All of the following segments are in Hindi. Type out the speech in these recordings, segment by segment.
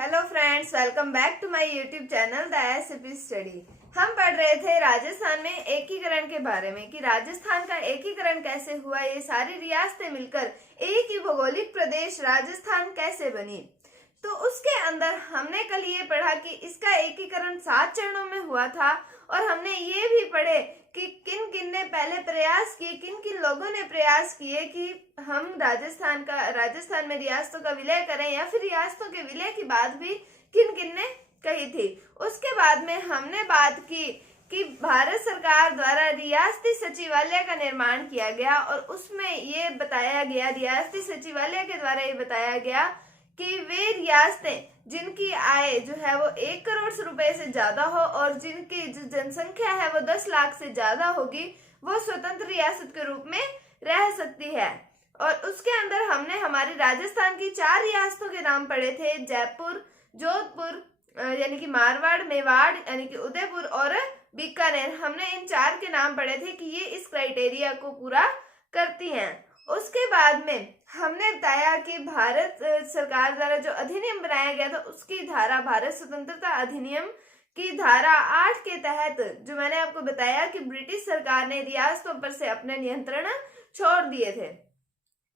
Hello friends, welcome back to my YouTube channel the SAP study. हम पढ़ रहे थे राजस्थान में एकीकरण के बारे में कि राजस्थान का एकीकरण कैसे हुआ, ये सारी रियासतें मिलकर एक ही भौगोलिक प्रदेश राजस्थान कैसे बनी। तो उसके अंदर हमने कल ये पढ़ा कि इसका एकीकरण 7 चरणों में हुआ था और हमने ये भी पढ़े कि किन किन ने पहले प्रयास किए, किन किन लोगों ने प्रयास किए कि हम राजस्थान में रियासतों का विलय करें, या फिर रियासतों के विलय की बात भी किन किन ने कही थी। उसके बाद में हमने बात की कि भारत सरकार द्वारा रियासती सचिवालय का निर्माण किया गया और उसमें ये बताया गया, रियासती सचिवालय के द्वारा ये बताया गया कि वे रियासतें जिनकी आय जो है वो 1 करोड़ रुपए से ज्यादा हो और जिनकी जो जनसंख्या है वो 10 लाख से ज्यादा होगी, वो स्वतंत्र रियासत के रूप में रह सकती है। और उसके अंदर हमने हमारी राजस्थान की 4 रियासतों के नाम पढ़े थे, जयपुर, जोधपुर यानी कि मारवाड़, मेवाड़ यानी कि उदयपुर और बीकानेर। हमने इन 4 के नाम पढ़े थे कि ये इस क्राइटेरिया को पूरा करती हैं। उसके बाद में हमने बताया कि भारत सरकार द्वारा जो अधिनियम बनाया गया था उसकी धारा, भारत स्वतंत्रता अधिनियम की धारा 8 के तहत, जो मैंने आपको बताया कि ब्रिटिश सरकार ने रियासतों पर से अपने नियंत्रण छोड़ दिए थे।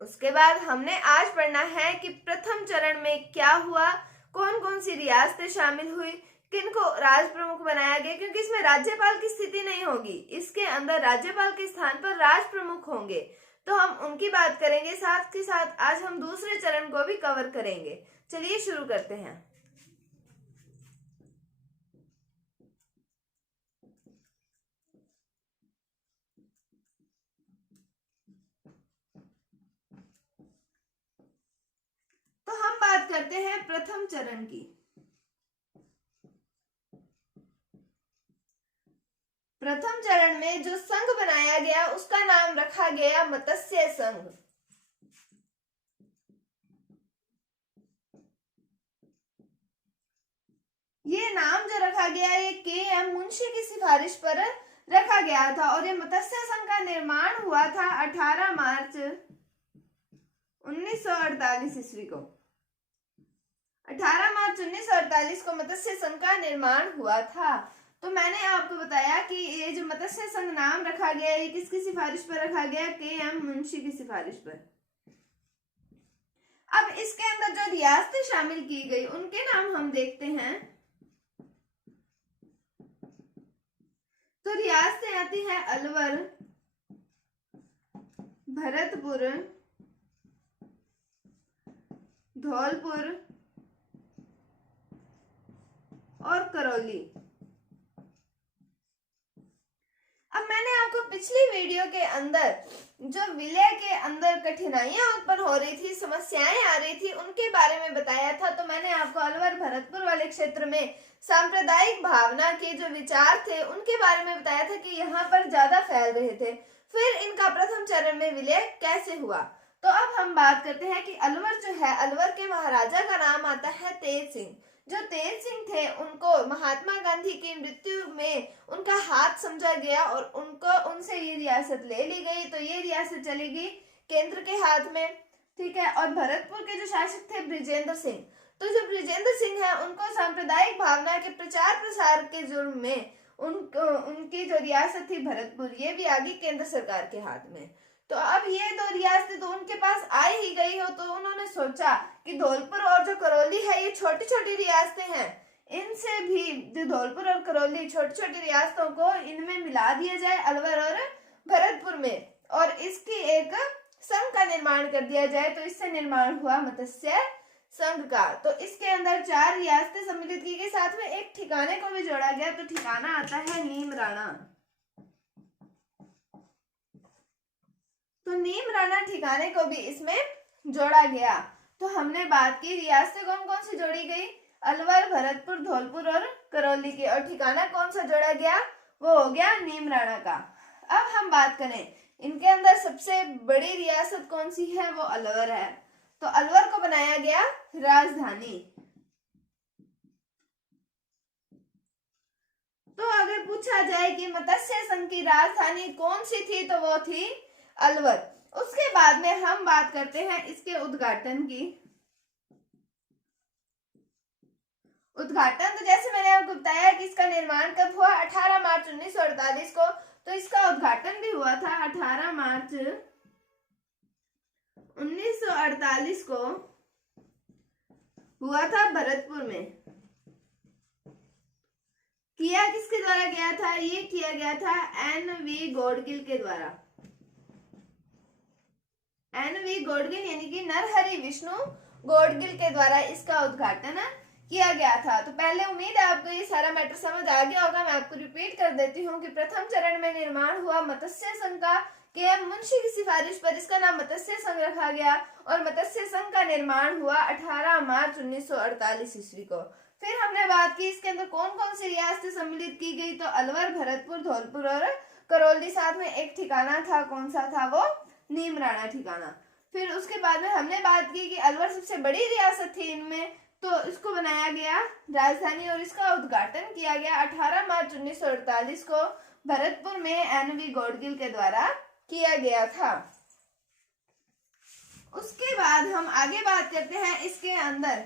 उसके बाद हमने आज पढ़ना है कि प्रथम चरण में क्या हुआ, कौन कौन सी रियासतें शामिल हुई, किनको राज प्रमुख बनाया गया, क्योंकि इसमें राज्यपाल की स्थिति नहीं होगी, इसके अंदर राज्यपाल के स्थान पर राज प्रमुख होंगे, तो हम उनकी बात करेंगे। साथ के साथ आज हम दूसरे चरण को भी कवर करेंगे। चलिए शुरू करते हैं। तो हम बात करते हैं प्रथम चरण की। प्रथम चरण में जो संघ बनाया गया उसका नाम रखा गया मत्स्य संघ। ये नाम जो रखा गया ये के.एम. मुंशी की सिफारिश पर रखा गया था और ये मत्स्य संघ का निर्माण हुआ था 18 मार्च 1948 ईस्वी को। 18 मार्च 1948 को मत्स्य संघ का निर्माण हुआ था। तो मैंने आपको बताया कि ये जो मत्स्य संघ नाम रखा गया ये किसकी सिफारिश पर रखा गया, के.एम. मुंशी की सिफारिश पर। अब इसके अंदर जो रियासतें शामिल की गई उनके नाम हम देखते हैं। तो रियासतें आती हैं अलवर, भरतपुर, धौलपुर और करौली। अब मैंने आपको पिछली वीडियो के अंदर जो विलय के अंदर कठिनाइयां उत्पन्न हो रही थी, समस्याएं आ रही थी, उनके बारे में बताया था। तो मैंने आपको अलवर भरतपुर वाले क्षेत्र में सांप्रदायिक भावना के जो विचार थे उनके बारे में बताया था कि यहाँ पर ज्यादा फैल रहे थे। फिर इनका प्रथम चरण में विलय कैसे हुआ। तो अब हम बात करते हैं कि अलवर जो है, अलवर के महाराजा का नाम आता है तेज सिंह। जो तेज सिंह थे उनको महात्मा गांधी की मृत्यु में उनका हाथ समझा गया और उनसे ये रियासत ले ली गई। तो ये रियासत चलेगी केंद्र के हाथ में, ठीक है। और भरतपुर के जो शासक थे बृजेंद्र सिंह, तो जो बृजेंद्र सिंह है उनको सांप्रदायिक भावना के प्रचार प्रसार के जुर्म में उनकी जो रियासत थी भरतपुर, ये भी आ गई केंद्र सरकार के हाथ में। तो अब ये 2 रियासतें तो उनके पास आ ही गई हो, तो उन्होंने सोचा कि धौलपुर और जो करौली है ये छोटी छोटी रियासतें हैं, इनसे भी जो धौलपुर और करौली छोटी छोटी रियासतों को इनमें मिला दिया जाए अलवर और भरतपुर में, और इसकी एक संघ का निर्माण कर दिया जाए। तो इससे निर्माण हुआ मत्स्य संघ का। तो इसके अंदर 4 रियासतें सम्मिलित की गई, साथ में एक ठिकाने को भी जोड़ा गया। तो ठिकाना आता है नीमराणा। तो नीमराणा ठिकाने को भी इसमें जोड़ा गया। तो हमने बात की रियासतें कौन कौन सी जोड़ी गई, अलवर, भरतपुर, धौलपुर और करौली की, और ठिकाना कौन सा जोड़ा गया, वो हो गया नीमराणा का। अब हम बात करें इनके अंदर सबसे बड़ी रियासत कौन सी है, वो अलवर है। तो अलवर को बनाया गया राजधानी। तो अगर पूछा जाए कि मत्स्य संघ की राजधानी कौन सी थी, तो वो थी अलवर। उसके बाद में हम बात करते हैं इसके उद्घाटन की। उद्घाटन, तो जैसे मैंने आपको बताया कि इसका निर्माण कब हुआ, 18 मार्च 1948 को। तो इसका उद्घाटन भी हुआ था 18 मार्च 1948 को हुआ था भरतपुर में। किया किसके द्वारा गया था, ये किया गया था एन.वी. गॉडगिल के द्वारा। एन.वी. गॉडगिल यानी कि नरहरि विष्णु गॉडगिल के द्वारा इसका उद्घाटन किया गया था। तो पहले उम्मीद है आपको ये सारा मैटर समझ आ गया होगा। मैं आपको रिपीट कर देती हूँ कि प्रथम चरण में निर्माण हुआ मत्स्य संघ का, के.एम. मुंशी की सिफारिश पर इसका नाम मत्स्य संघ रखा गया और मत्स्य संघ का निर्माण हुआ 18 मार्च 1948 ईस्वी को। फिर हमने बात की इसके अंदर कौन कौन सी रियासतें सम्मिलित की गई, तो अलवर, भरतपुर, धौलपुर और करौली, साथ में एक ठिकाना था, कौन सा था वो, नीमराणा ठिकाना। फिर उसके बाद में हमने बात की कि अलवर सबसे बड़ी रियासत थी इनमें, तो इसको बनाया गया राजधानी और इसका उद्घाटन किया गया 18 मार्च 1948 को भरतपुर में एन.वी. गॉडगिल के द्वारा किया गया था। उसके बाद हम आगे बात करते हैं इसके अंदर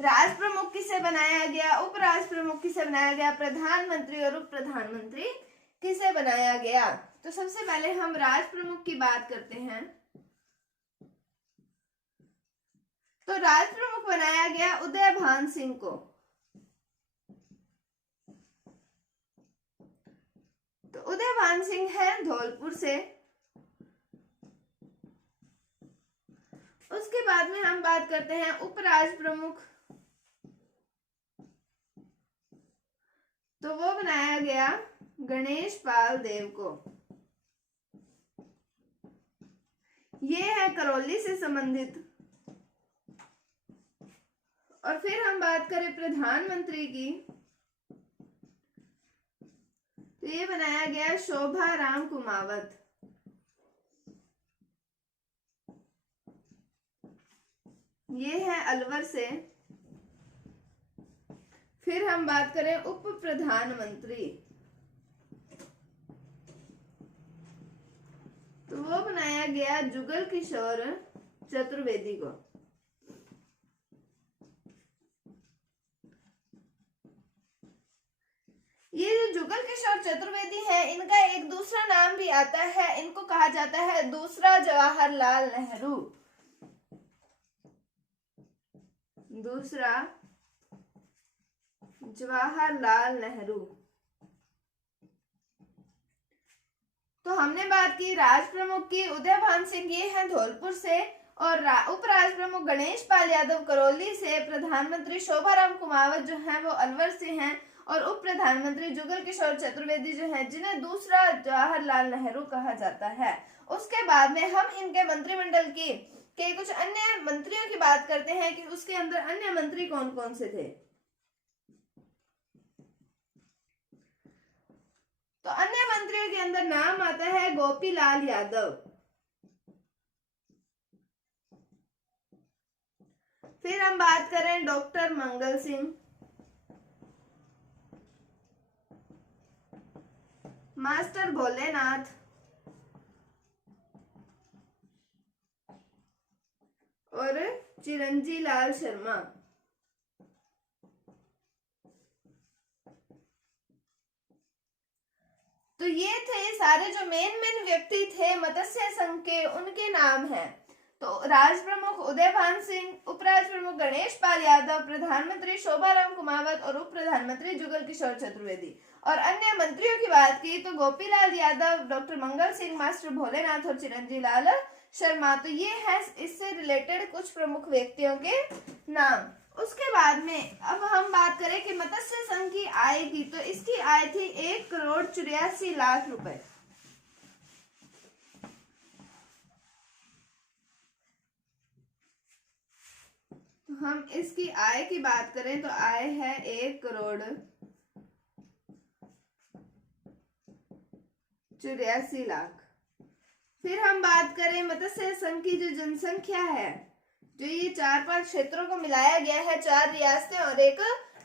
राज प्रमुख किसे बनाया गया, उप राज प्रमुख किसे बनाया गया, प्रधानमंत्री और उप प्रधानमंत्री किसे बनाया गया। तो सबसे पहले हम राज प्रमुख की बात करते हैं। तो राज प्रमुख बनाया गया उदयभान सिंह को। तो उदयभान सिंह है धौलपुर से। उसके बाद में हम बात करते हैं उपराज प्रमुख, तो वो बनाया गया गणेश पाल देव को। ये है करौली से संबंधित। और फिर हम बात करें प्रधानमंत्री की, तो ये बनाया गया शोभा राम कुमावत। ये है अलवर से। फिर हम बात करें उप प्रधानमंत्री, तो वो बनाया गया जुगल किशोर चतुर्वेदी को। ये जो जुगल किशोर चतुर्वेदी है, इनका एक दूसरा नाम भी आता है, इनको कहा जाता है दूसरा जवाहरलाल नेहरू। दूसरा जवाहरलाल नेहरू। तो हमने बात की राज प्रमुख की, उदयभान सिंह ये है धौलपुर से, और उप राज प्रमुख गणेश पाल यादव करौली से, प्रधानमंत्री शोभाराम कुमावत जो है वो अलवर से हैं, और उप प्रधानमंत्री जुगल किशोर चतुर्वेदी जो है जिन्हें दूसरा जवाहरलाल नेहरू कहा जाता है। उसके बाद में हम इनके मंत्रिमंडल की के कुछ अन्य मंत्रियों की बात करते हैं कि उसके अंदर अन्य मंत्री कौन कौन से थे। तो अन्य मंत्रियों के अंदर नाम आता है गोपीलाल यादव। फिर हम बात करें डॉक्टर मंगल सिंह, मास्टर भोलेनाथ, और चिरंजी लाल शर्मा। तो ये थे सारे जो मेन व्यक्ति थे मत्स्य संघ के, उनके नाम हैं। तो राज प्रमुख उदयभान सिंह, उपराज प्रमुख गणेश पाल यादव, प्रधानमंत्री शोभाराम कुमावत और उप प्रधानमंत्री जुगल किशोर चतुर्वेदी। और अन्य मंत्रियों की बात की तो गोपीलाल यादव, डॉक्टर मंगल सिंह, मास्टर भोलेनाथ और चिरंजी लाल शर्मा। तो ये है इससे रिलेटेड कुछ प्रमुख व्यक्तियों के नाम। उसके बाद में अब हम बात करें कि मत्स्य संघ की आय की, तो इसकी आय थी 1,84,00,000 रुपए। तो हम इसकी आय की बात करें तो आय है 1,84,00,000। फिर हम बात करें मत्स्य संघ की जो जनसंख्या है, जो ये 4-5 क्षेत्रों को मिलाया गया है, 4 रियासतें और एक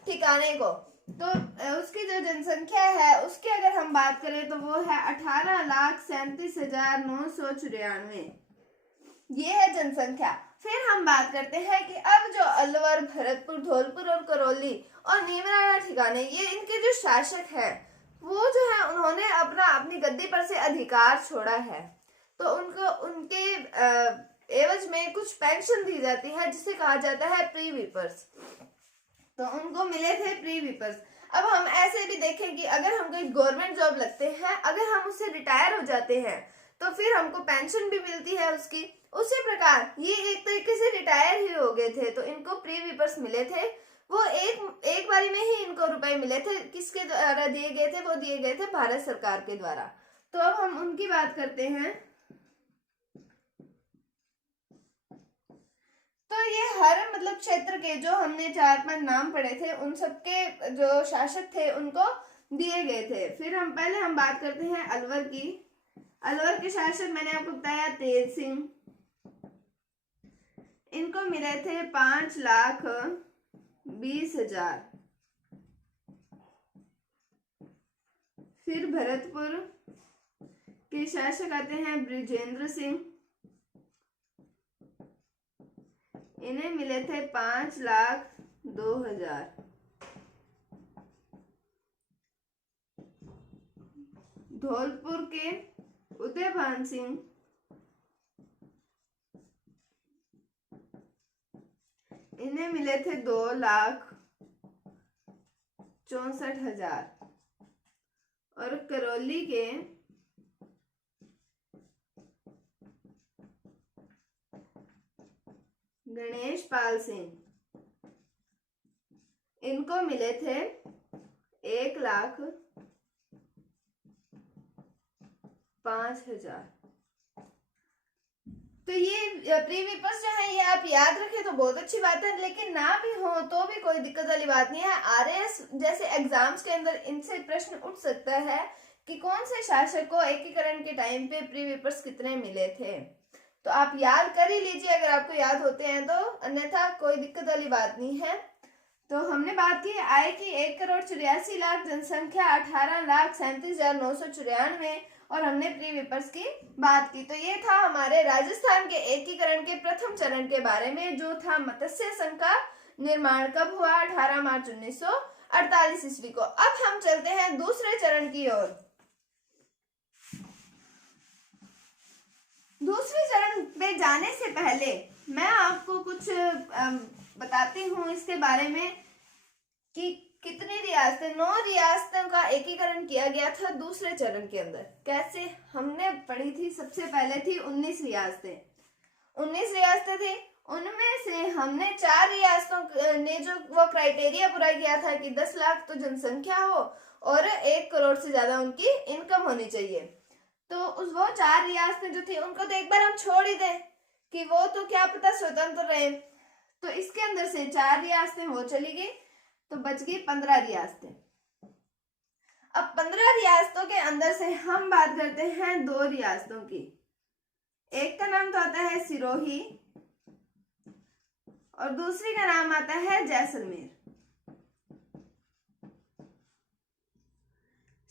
ठिकाने को, तो उसकी जो जनसंख्या है उसकी अगर हम बात करें तो वो है 18,37,994। ये है जनसंख्या। फिर हम बात करते हैं कि अब जो अलवर, भरतपुर, धौलपुर और करौली और नीमराना ठिकाने, ये इनके जो शासक हैं वो जो है उन्होंने अपनी गद्दी पर से अधिकार छोड़ा है, तो उनको उनके एवज में कुछ पेंशन दी जाती है जिसे कहा जाता है प्रीवीपर्स। तो उनको मिले थे प्रीवीपर्स। अब हम ऐसे भी देखें कि अगर हम कोई गवर्नमेंट जॉब लगते हैं, अगर हम उससे रिटायर हो जाते हैं तो फिर हमको पेंशन भी मिलती है उसकी। उसी प्रकार ये एक तरीके से रिटायर ही हो गए थे, तो इनको प्रीवीपर्स मिले थे। वो एक बारी में ही इनको रुपए मिले थे। किसके द्वारा दिए गए थे? वो दिए गए थे भारत सरकार के द्वारा। तो अब हम उनकी बात करते हैं। तो ये हर मतलब क्षेत्र के जो हमने 4-5 नाम पढ़े थे, उन सबके जो शासक थे उनको दिए गए थे। फिर हम बात करते हैं अलवर की। अलवर के शासक मैंने आपको बताया तेज सिंह। इनको मिले थे 5,20,000। फिर भरतपुर के शासक आते हैं बृजेंद्र सिंह। इन्हें मिले थे 5,02,000। धौलपुर के उदयभान सिंह, इन्हें मिले थे 2,64,000। और करौली के गणेश पाल सिंह, इनको मिले थे 1,05,000। तो ये प्रीवीपर्स जो है ये आप याद रखें तो बहुत अच्छी बात है, लेकिन ना भी हो तो भी कोई दिक्कत वाली बात नहीं है। आरएएस जैसे एग्जाम्स के अंदर इनसे प्रश्न उठ सकता है कि कौन से शासक को एकीकरण के टाइम पे प्रीवीपर्स कितने मिले थे। तो आप याद कर ही लीजिए अगर आपको याद होते हैं तो, अन्यथा कोई दिक्कत वाली बात नहीं है। तो हमने बात की आय की 1,84,00,000, जनसंख्या 18,37,994, और हमने प्रीवीपर्स की बात की। तो ये था हमारे राजस्थान के एकीकरण के प्रथम चरण के बारे में, जो था मत्स्य संघ का निर्माण कब हुआ? 18 मार्च 1948 ईस्वी को। अब हम चलते हैं दूसरे चरण की ओर। दूसरे चरण में जाने से पहले मैं आपको कुछ बताती हूँ इसके बारे में कि कितनी रियासतें, 9 रियासतों का एकीकरण किया गया था दूसरे चरण के अंदर। कैसे? हमने पढ़ी थी सबसे पहले थी 19 रियासतें। 19 रियासतें थी, उनमें से हमने 4 रियासतों ने जो वो क्राइटेरिया पूरा किया था कि 10 लाख तो जनसंख्या हो और 1 करोड़ से ज्यादा उनकी इनकम होनी चाहिए। तो वो 4 रियासतें जो थी उनको तो एक बार हम छोड़ ही दें कि वो तो क्या पता स्वतंत्र रहे। तो इसके अंदर से 4 रियासतें वो चली गई, तो बच गई 15 रियासतें। अब 15 रियासतों के अंदर से हम बात करते हैं 2 रियासतों की। एक का नाम तो आता है सिरोही और दूसरी का नाम आता है जैसलमेर।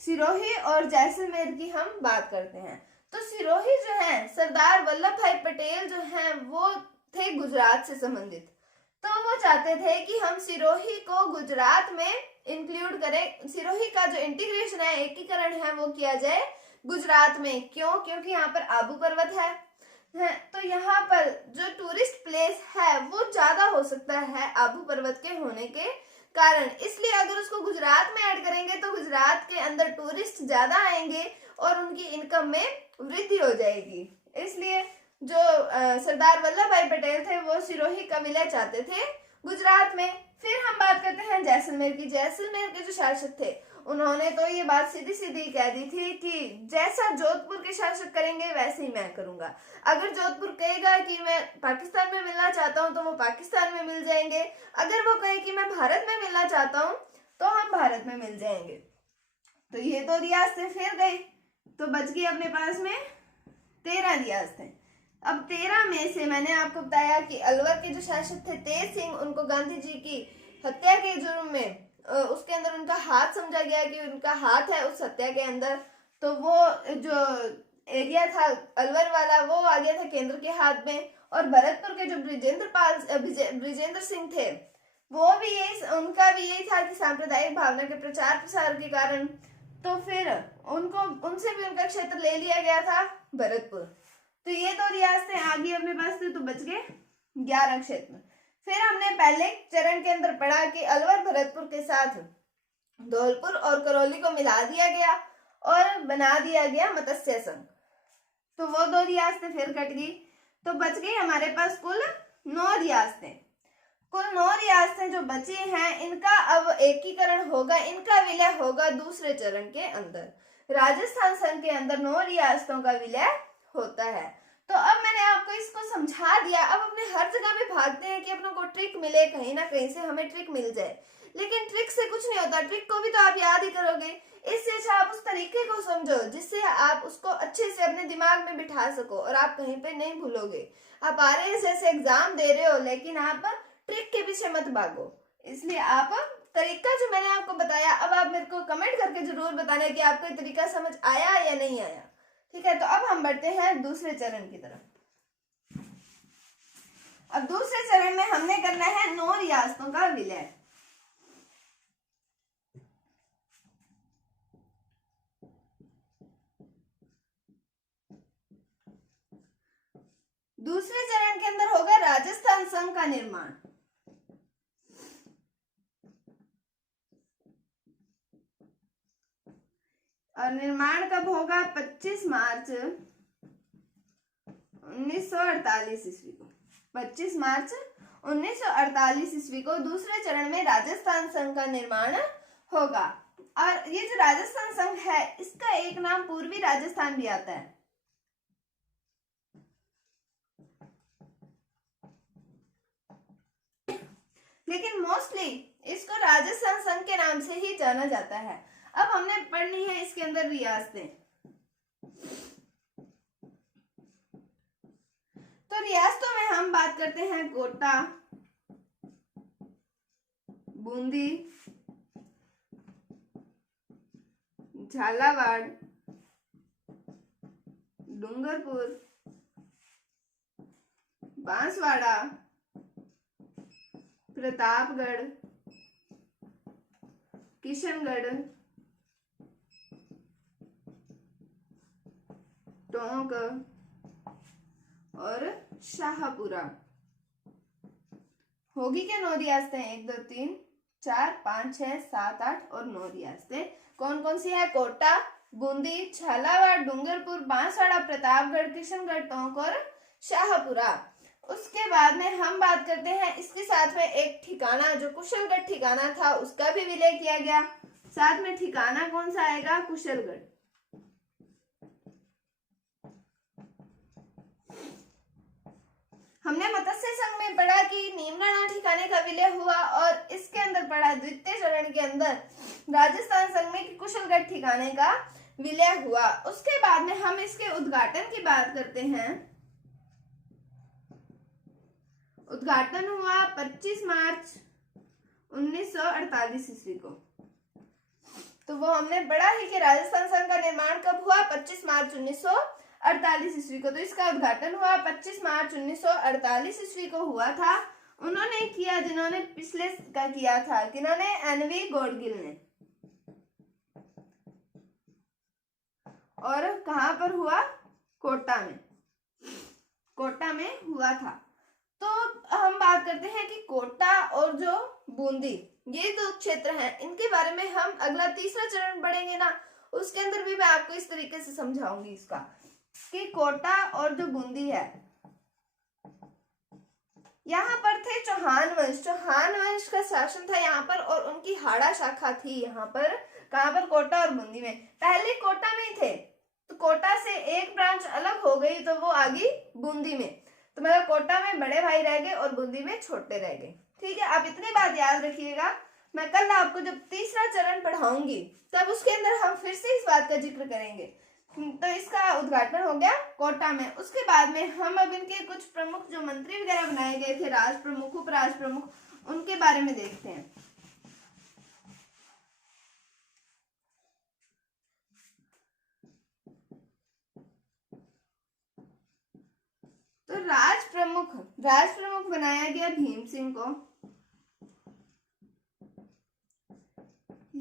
सिरोही और जैसलमेर की हम बात करते हैं। तो सिरोही जो है, सरदार वल्लभ भाई पटेल जो हैं वो थे गुजरात से संबंधित। तो वो चाहते थे कि हम सिरोही को गुजरात में इंक्लूड करें। सिरोही का जो इंटीग्रेशन है, एकीकरण है, वो किया जाए गुजरात में। क्यों? क्योंकि यहाँ पर आबू पर्वत है, तो यहाँ पर जो टूरिस्ट प्लेस है वो ज्यादा हो सकता है आबू पर्वत के होने के कारण। इसलिए अगर उसको गुजरात में ऐड करेंगे तो गुजरात के अंदर टूरिस्ट ज्यादा आएंगे और उनकी इनकम में वृद्धि हो जाएगी। इसलिए जो सरदार वल्लभ भाई पटेल थे वो सिरोही का विलय चाहते थे गुजरात में। फिर हम बात करते हैं जैसलमेर की। जैसलमेर के जो शासक थे उन्होंने तो ये बात सीधी सीधी कह दी थी कि जैसा जोधपुर के शासक करेंगे वैसे ही मैं करूंगा। अगर जोधपुर कहेगा कि मैं पाकिस्तान में मिलना चाहता हूं तो वो पाकिस्तान में मिल जाएंगे, अगर वो कहे कि मैं भारत में मिलना चाहता हूं तो हम भारत में मिल जाएंगे। तो ये 2 रियासतें फिर गई, तो बच गई अपने पास में 13 रियासतें। अब 13 में से मैंने आपको बताया कि अलवर के जो शासक थे तेज सिंह, उनको गांधी जी की हत्या के जुर्म में उसके अंदर उनका हाथ समझा गया कि उनका हाथ है उस हत्या के अंदर। तो वो जो एरिया था अलवर वाला वो आ गया था केंद्र के हाथ में, और भरतपुर के जो ब्रिजेंद्र सिंह थे, वो भी उनका भी यही था कि सांप्रदायिक भावना के प्रचार प्रसार के कारण तो फिर उनसे भी उनका क्षेत्र ले लिया गया था भरतपुर। तो ये 2 रियासतें आ गई अपने पास थे, तो बच गए 11 क्षेत्र। फिर हमने पहले चरण के अंदर पढ़ा कि अलवर भरतपुर के साथ धौलपुर और करौली को मिला दिया गया और बना दिया गया मत्स्य संघ। तो वो 2 रियासतें फिर कट गई, तो बच गई हमारे पास कुल 9 रियासतें। कुल 9 रियासतें जो बची हैं, इनका अब एकीकरण होगा, इनका विलय होगा दूसरे चरण के अंदर। राजस्थान संघ के अंदर 9 रियासतों का विलय होता है। तो अब मैंने आपको इसको समझा दिया। अब अपने हर जगह में भागते हैं कि अपनों को ट्रिक मिले, कहीं ना कहीं से हमें ट्रिक मिल जाए, लेकिन ट्रिक से कुछ नहीं होता। ट्रिक को भी तो आप याद ही करोगे। इससे अच्छा आप उस तरीके को समझो जिससे आप उसको अच्छे से अपने दिमाग में बिठा सको और आप कहीं पे नहीं भूलोगे। आप RAS जैसे एग्जाम दे रहे हो, लेकिन आप ट्रिक के पीछे मत भागो। इसलिए आप तरीका जो मैंने आपको बताया, अब आप मेरे को कमेंट करके जरूर बताना कि आपको ये तरीका समझ आया या नहीं आया। ठीक है, तो अब हम बढ़ते हैं दूसरे चरण की तरफ। अब दूसरे चरण में हमने करना है 9 रियासतों का विलय। दूसरे चरण के अंदर होगा राजस्थान संघ का निर्माण। और निर्माण कब होगा? 25 मार्च 1948 ईस्वी को। 25 मार्च 1948 ईस्वी को दूसरे चरण में राजस्थान संघ का निर्माण होगा। और ये जो राजस्थान संघ है, इसका एक नाम पूर्वी राजस्थान भी आता है। लेकिन मोस्टली इसको राजस्थान संघ के नाम से ही जाना जाता है। अब हमने पढ़नी है इसके अंदर रियासतें। तो रियासतों में हम बात करते हैं कोटा, बूंदी, झालावाड़, डूंगरपुर, बांसवाड़ा, प्रतापगढ़, किशनगढ़, टोंक और शाहपुरा। होगी क्या 9 रियासतें? 1 2 3 4 5 6 7 8 और 9 रियासतें। कौन कौन सी है? कोटा, बूंदी, झालावाड़, डूंगरपुर, बांसवाड़ा, प्रतापगढ़, किशनगढ़, टोंक और शाहपुरा। उसके बाद में हम बात करते हैं इसके साथ में एक ठिकाना, जो कुशलगढ़ ठिकाना था, उसका भी विलय किया गया। साथ में ठिकाना कौन सा आएगा? कुशलगढ़। हमने मत्स्य संघ में पढ़ा कि नीमराणा ठिकाने का विलय हुआ, और इसके अंदर पढ़ा द्वितीय चरण के अंदर राजस्थान संघ में कुशलगढ़ ठिकाने का विलय हुआ। उसके बाद में हम इसके उद्घाटन की बात करते हैं। उद्घाटन हुआ 25 मार्च 1948 ईस्वी को। तो वो हमने पढ़ा ही कि राजस्थान संघ का निर्माण कब हुआ? 25 मार्च 1948 ईस्वी को। तो इसका उद्घाटन हुआ 25 मार्च 1948 ईस्वी को हुआ था। उन्होंने किया जिन्होंने पिछले का किया था, किन्होंने? NV गौड़गिल ने। और कहां पर हुआ? कोटा में। कोटा में हुआ था। तो हम बात करते हैं कि कोटा और जो बूंदी, ये 2 क्षेत्र हैं, इनके बारे में हम अगला तीसरा चरण पढ़ेंगे ना, उसके अंदर भी मैं आपको इस तरीके से समझाऊंगी इसका कि कोटा और जो बूंदी है, यहाँ पर थे चौहान वंश। चौहान वंश का शासन था यहाँ पर, और उनकी हाड़ा शाखा थी यहाँ पर। कहाँ पर? कोटा और बूंदी में। पहले कोटा में थे, तो कोटा से एक ब्रांच अलग हो गई, तो वो आ गई बूंदी में। तो मतलब कोटा में बड़े भाई रह गए और बूंदी में छोटे रह गए। ठीक है, आप इतनी बात याद रखिएगा। मैं कल आपको जब तीसरा चरण पढ़ाऊंगी, तब उसके अंदर हम फिर से इस बात का जिक्र करेंगे। तो इसका उद्घाटन हो गया कोटा में। उसके बाद में हम अब इनके कुछ प्रमुख जो मंत्री वगैरह बनाए गए थे, राज प्रमुख, उपराज प्रमुख, उनके बारे में देखते हैं। तो राज प्रमुख बनाया गया भीम सिंह को।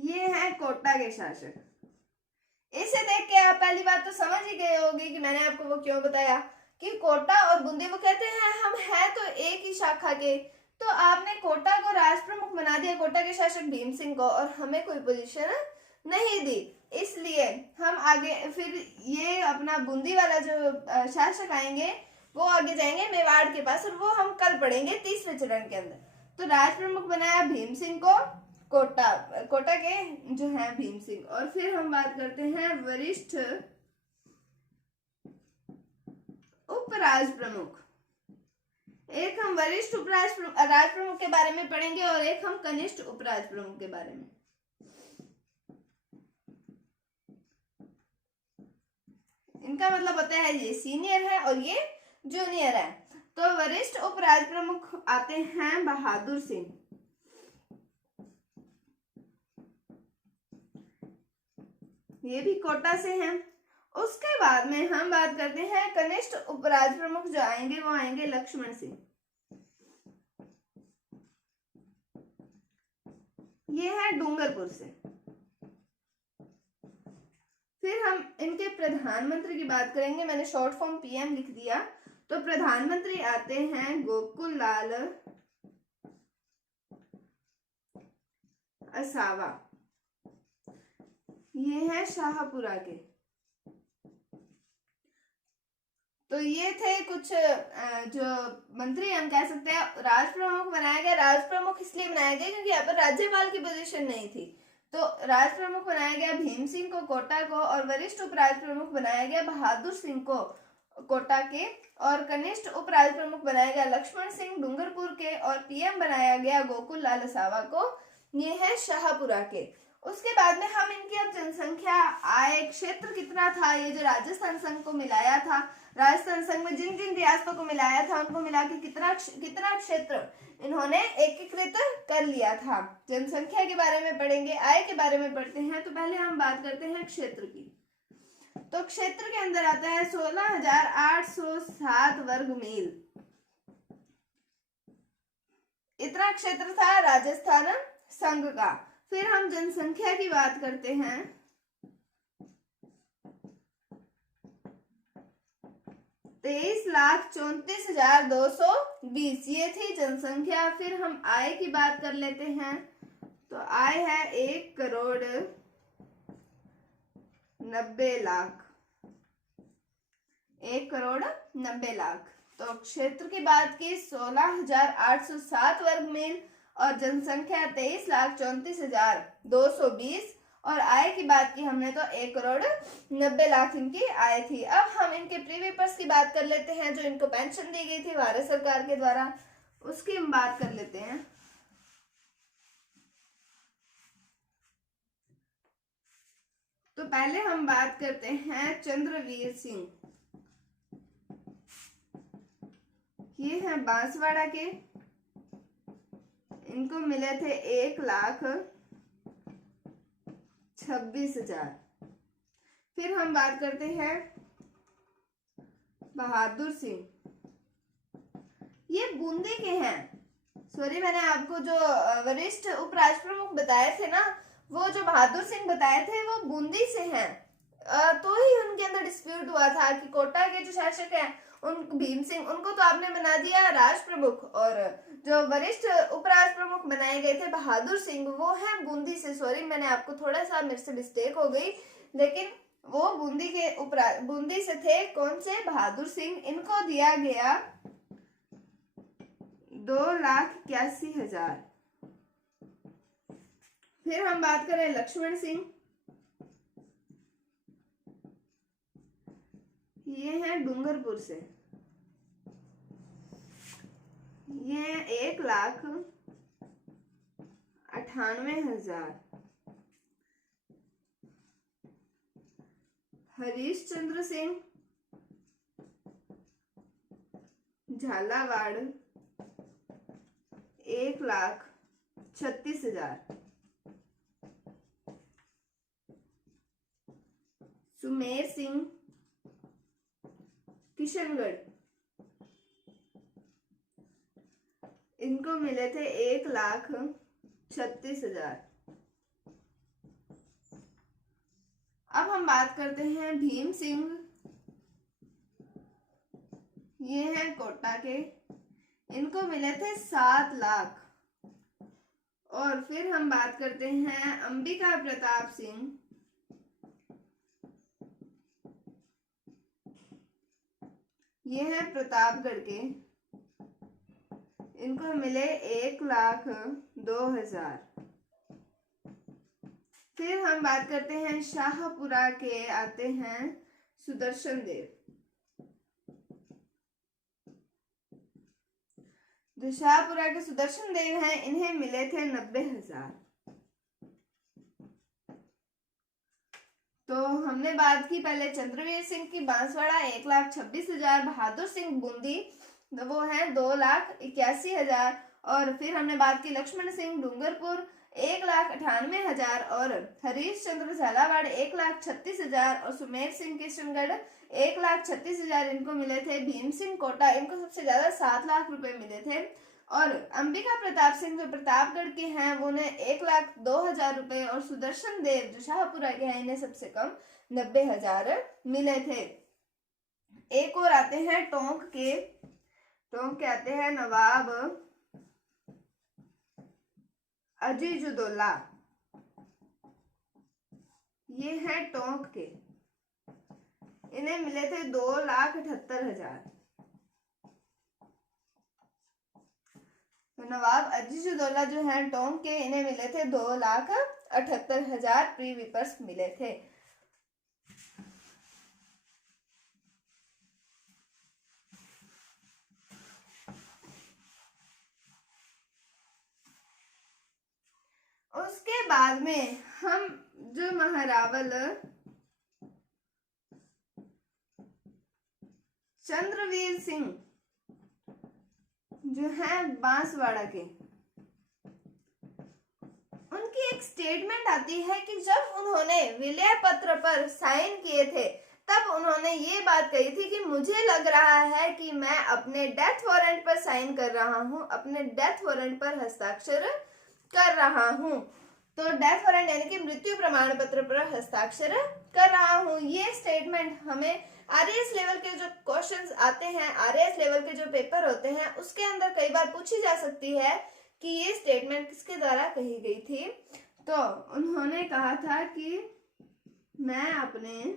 ये है कोटा के शासक। इसे देख के आप पहली बात तो समझ ही गए होंगे कि मैंने आपको वो क्यों बताया कि कोटा और बूंदी, वो कहते हैं हम हैं तो एक ही शाखा के। तो आपने कोटा को राज प्रमुख बना दिया, कोटा के शासक भीम सिंह को, और हमें कोई पोजीशन नहीं दी। इसलिए हम आगे फिर ये अपना बूंदी वाला जो शासक आएंगे वो आगे जाएंगे मेवाड़ के पास, और वो हम कल पढ़ेंगे तीसरे चरण के अंदर। तो राज प्रमुख बनाया भीम सिंह को, कोटा के जो है भीम सिंह। और फिर हम बात करते हैं वरिष्ठ उपराज प्रमुख। एक हम वरिष्ठ राज प्रमुख के बारे में पढ़ेंगे और एक हम कनिष्ठ उपराज प्रमुख के बारे में। इनका मतलब होता है ये सीनियर है और ये जूनियर है। तो वरिष्ठ उपराज प्रमुख आते हैं बहादुर सिंह। ये भी कोटा से हैं। उसके बाद में हम बात करते हैं कनिष्ठ उपराज प्रमुख जो आएंगे वो आएंगे लक्ष्मण सिंह। ये है डूंगरपुर से। फिर हम इनके प्रधानमंत्री की बात करेंगे, मैंने शॉर्ट फॉर्म पीएम लिख दिया। तो प्रधानमंत्री आते हैं गोकुल लाल असावा। ये है शाहपुरा के। तो ये थे कुछ जो मंत्री हम कह सकते हैं। राज प्रमुख बनाया गया, राज प्रमुख इसलिए बनाया गया क्योंकि यहाँ पर राज्यपाल की पोजीशन नहीं थी। तो राज प्रमुख बनाया गया भीम सिंह को कोटा को, और वरिष्ठ उपराज प्रमुख बनाया गया बहादुर सिंह को कोटा के, और कनिष्ठ उपराज प्रमुख बनाया गया लक्ष्मण सिंह डूंगरपुर के, और पीएम बनाया गया गोकुल लाल सावा को। ये है शाहपुरा के। उसके बाद में हम इनकी अब जनसंख्या, आय, क्षेत्र कितना था, ये जो राजस्थान संघ को मिलाया था, राजस्थान संघ में जिन जिन रियासतों को मिलाया था उनको मिला के कितना क्षेत्र इन्होंने एकीकृत कर लिया था। जनसंख्या के बारे में पढ़ेंगे, आय के बारे में पढ़ते हैं। तो पहले हम बात करते हैं क्षेत्र की। तो क्षेत्र के अंदर आता है 16,807 वर्ग मील। इतना क्षेत्र था राजस्थान संघ का। फिर हम जनसंख्या की बात करते हैं। 23,34,220 ये थी जनसंख्या। फिर हम आय की बात कर लेते हैं। तो आय है 1,90,00,000। 1,90,00,000। तो क्षेत्र की बात की 16,807 वर्ग मील, और जनसंख्या 23,34,220, और आय की बात की हमने तो 1,90,00,000 इनकी आय थी। अब हम इनके प्री पेपर्स की बात कर लेते हैं, जो इनको पेंशन दी गई थी भारत सरकार के द्वारा, उसकी हम बात कर लेते हैं। तो पहले हम बात करते हैं चंद्रवीर सिंह। ये है बांसवाड़ा के। इनको मिले थे 1,26,000। फिर हम बात करते हैं बहादुर सिंह। ये बूंदी के हैं। सॉरी, मैंने आपको जो वरिष्ठ उपराज प्रमुख बताए थे ना, वो जो बहादुर सिंह बताए थे वो बूंदी से हैं। तो ही उनके अंदर डिस्प्यूट हुआ था कि कोटा के जो शासक हैं उन भीम सिंह, उनको तो आपने बना दिया राज प्रमुख, और जो वरिष्ठ उपराज प्रमुख बनाए गए थे बहादुर सिंह, वो है बूंदी से। सॉरी, मैंने आपको थोड़ा सा, मेरे से मिस्टेक हो गई, लेकिन वो बूंदी से थे। कौन से? बहादुर सिंह। इनको दिया गया 2,81,000। फिर हम बात करें लक्ष्मण सिंह। ये है डूंगरपुर से। ये 1,98,000। हरीश चंद्र सिंह झालावाड़ 1,36,000। सुमेर सिंह किशनगढ़ इनको मिले थे 1,36,000। अब हम बात करते हैं भीम सिंह, ये हैं कोटा के, इनको मिले थे 7 लाख। और फिर हम बात करते हैं अंबिका प्रताप सिंह, ये हैं प्रतापगढ़ के, इनको मिले 1,02,000। फिर हम बात करते हैं शाहपुरा के, आते हैं सुदर्शन देव, जो शाहपुरा के सुदर्शन देव हैं, इन्हें मिले थे 90,000। तो हमने बात की पहले चंद्रवीर सिंह की बांसवाड़ा 1,26,000, बहादुर सिंह बूंदी वो है 2,81,000। और फिर हमने बात की लक्ष्मण सिंह डूंगरपुर 1,98,000 और हरीश चंद्र झालावाड़ 1,36,000 और सुमेर सिंह किशनगढ़ 1,36,000, इनको मिले थे। भीम सिंह कोटा, इनको सबसे ज्यादा 7 लाख रुपए मिले थे। और अंबिका प्रताप सिंह जो प्रतापगढ़ के हैं वो ने 1,02,000 रुपए और सुदर्शन देव जो शाहपुरा के हैं इन्हें सबसे कम 90,000 मिले थे। एक और आते हैं टोंक के, टोंक के आते हैं नवाब अजीजुद्दौला, ये हैं टोंक के, इन्हें मिले थे 2,78,000। तो नवाब अजीजुद्दौला जो हैं टोंक के, इन्हें मिले थे 2,78,000 प्री विपर्स मिले थे। उसके बाद में हम जो महारावल चंद्रवीर सिंह जो है बांसवाड़ा के, उनकी एक स्टेटमेंट आती है कि जब उन्होंने विलय पत्र पर साइन किए थे तब उन्होंने ये बात कही थी कि मुझे लग रहा है कि मैं अपने डेथ वारंट पर साइन कर रहा हूं, अपने डेथ वारंट पर हस्ताक्षर कर रहा हूं। तो डेथ वारंट यानी कि मृत्यु प्रमाण पत्र पर हस्ताक्षर कर रहा हूं। ये स्टेटमेंट हमें आरएएस लेवल के जो क्वेश्चंस आते हैं, आरएएस लेवल के जो पेपर होते हैं उसके अंदर कई बार पूछी जा सकती है कि ये स्टेटमेंट किसके द्वारा कही गई थी। तो उन्होंने कहा था कि मैं अपने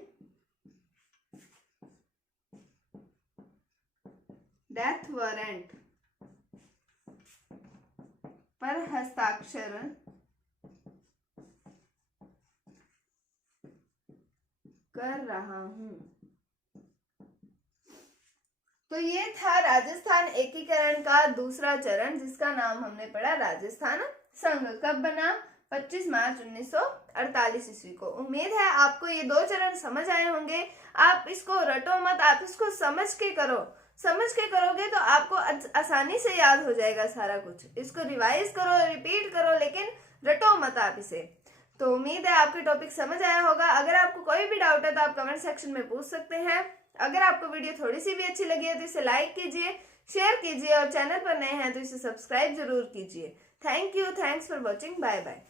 डेथ वारंट पर हस्ताक्षर कर रहा हूं। तो ये था राजस्थान एकीकरण का दूसरा चरण, जिसका नाम हमने पढ़ा राजस्थान संघ। कब बना? 25 मार्च 1948 ईस्वी को। उम्मीद है आपको ये 2 चरण समझ आए होंगे। आप इसको रटो मत, आप इसको समझ के करो। समझ के करोगे तो आपको आसानी से याद हो जाएगा सारा कुछ। इसको रिवाइज करो, रिपीट करो, लेकिन रटो मत आप इसे। तो उम्मीद है आपके टॉपिक समझ आया होगा। अगर आपको कोई भी डाउट है तो आप कमेंट सेक्शन में पूछ सकते हैं। अगर आपको वीडियो थोड़ी सी भी अच्छी लगी है तो इसे लाइक कीजिए, शेयर कीजिए और चैनल पर नए हैं तो इसे सब्सक्राइब जरूर कीजिए। Thank you, thanks for watching, bye bye.